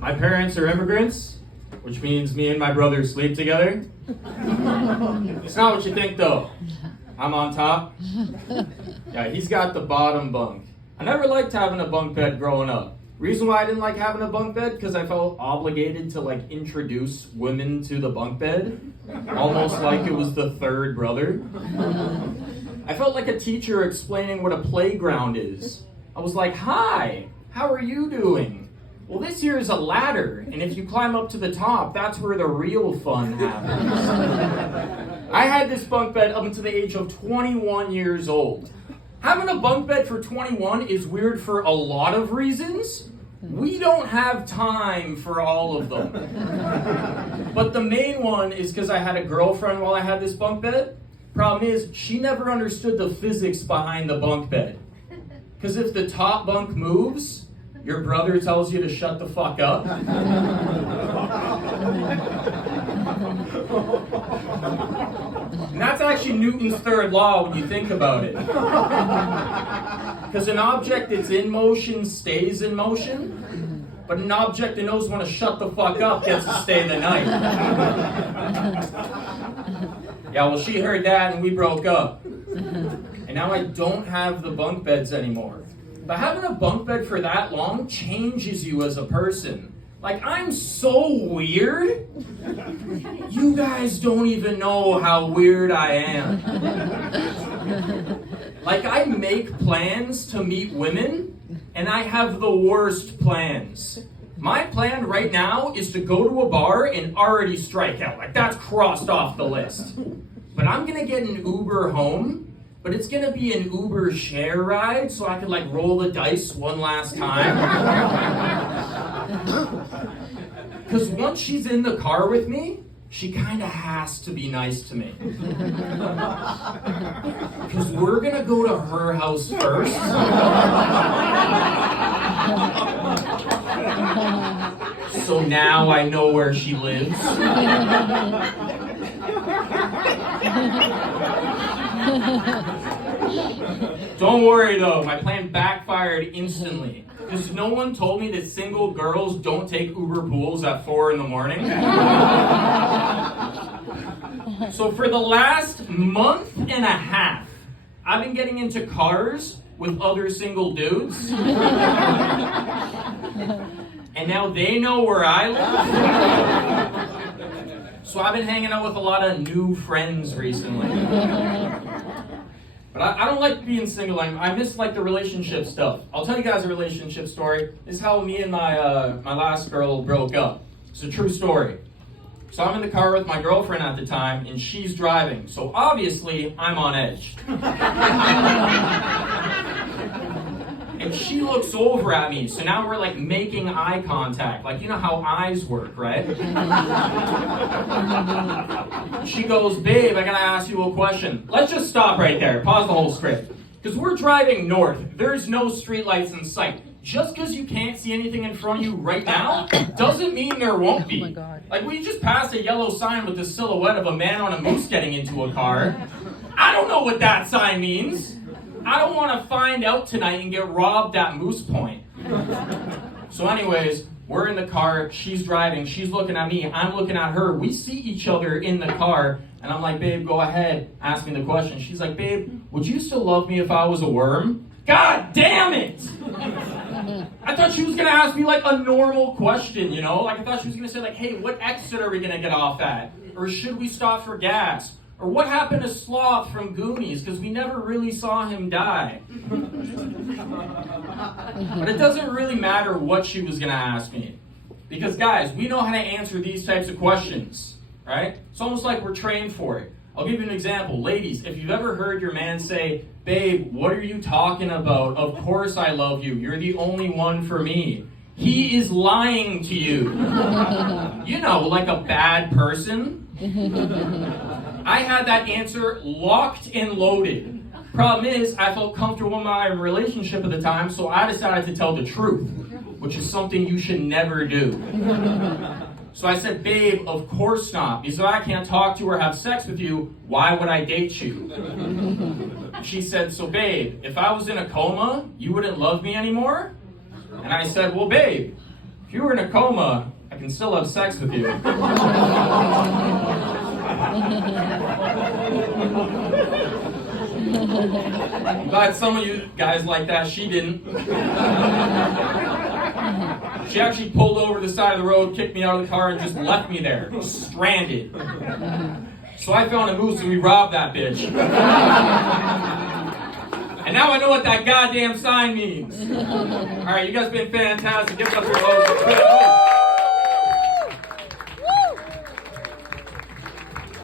My parents are immigrants, which means me and my brother sleep together. It's not what you think though. I'm on top. Yeah, he's got the bottom bunk. I never liked having a bunk bed growing up. Reason why I didn't like having a bunk bed, because I felt obligated to like introduce women to the bunk bed, almost like it was the third brother. I felt like a teacher explaining what a playground is. I was like, hi, how are you doing? Well, this here is a ladder, and if you climb up to the top, that's where the real fun happens. I had this bunk bed up until the age of 21 years old. Having a bunk bed for 21 is weird for a lot of reasons. We don't have time for all of them. But the main one is because I had a girlfriend while I had this bunk bed. Problem is, she never understood the physics behind the bunk bed. Because if the top bunk moves, your brother tells you to shut the fuck up. And that's actually Newton's third law when you think about it. Because an object that's in motion stays in motion, but an object that knows when to shut the fuck up gets to stay the night. Yeah, well, she heard that and we broke up. And now I don't have the bunk beds anymore. But having a bunk bed for that long changes you as a person. Like, I'm so weird. You guys don't even know how weird I am. Like, I make plans to meet women, and I have the worst plans. My plan right now is to go to a bar and already strike out. Like, that's crossed off the list. But I'm gonna get an Uber home. But it's gonna be an Uber share ride, so I can like roll the dice one last time. Because once she's in the car with me, she kind of has to be nice to me. Because we're gonna go to her house first. So now I know where she lives. Don't worry though, my plan backfired instantly. Because no one told me that single girls don't take Uber pools at 4 a.m. So for the last month and a half, I've been getting into cars with other single dudes. And now they know where I live. So I've been hanging out with a lot of new friends recently. But I don't like being single. I miss like the relationship stuff. I'll tell you guys a relationship story. This is how me and my last girl broke up. It's a true story. So I'm in the car with my girlfriend at the time, and she's driving. So obviously, I'm on edge. And she looks over at me, so now we're like making eye contact. Like, you know how eyes work, right? She goes, babe, I gotta ask you a question. Let's just stop right there. Pause the whole script. Because we're driving north. There's no streetlights in sight. Just because you can't see anything in front of you right now doesn't mean there won't be. Oh my God. Like, we just passed a yellow sign with the silhouette of a man on a moose getting into a car. I don't know what that sign means. I don't want to find out tonight and get robbed at Moose Point. So anyways, we're in the car, she's driving, she's looking at me, I'm looking at her. We see each other in the car, and I'm like, babe, go ahead, ask me the question. She's like, babe, would you still love me if I was a worm? God damn it! I thought she was going to ask me like a normal question, you know? Like I thought she was going to say like, hey, what exit are we going to get off at? Or should we stop for gas? Or what happened to Sloth from Goonies? Because we never really saw him die. But it doesn't really matter what she was going to ask me. Because guys, we know how to answer these types of questions, right? It's almost like we're trained for it. I'll give you an example. Ladies, if you've ever heard your man say, babe, what are you talking about? Of course I love you. You're the only one for me. He is lying to you. You know, like a bad person. I had that answer locked and loaded. Problem is, I felt comfortable in my relationship at the time, so I decided to tell the truth, which is something you should never do. So I said, babe, of course not. Because if I can't talk to you or have sex with you, why would I date you? She said, so babe, if I was in a coma, you wouldn't love me anymore? And I said, well, babe, If you were in a coma, I can still have sex with you. I'm glad some of you guys like that. She didn't. She actually pulled over the side of the road, kicked me out of the car, and just left me there, stranded. So I found a moose and we robbed that bitch. And now I know what that goddamn sign means. All right, you guys have been fantastic. Give it up for your host.